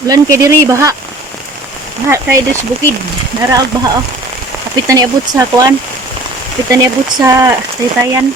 Ulan kay diri baha. Baha kay diri sa bukid. Naraag baha oh. Kapit na niabot sa kuan. Kapit na niabot sa taytayan.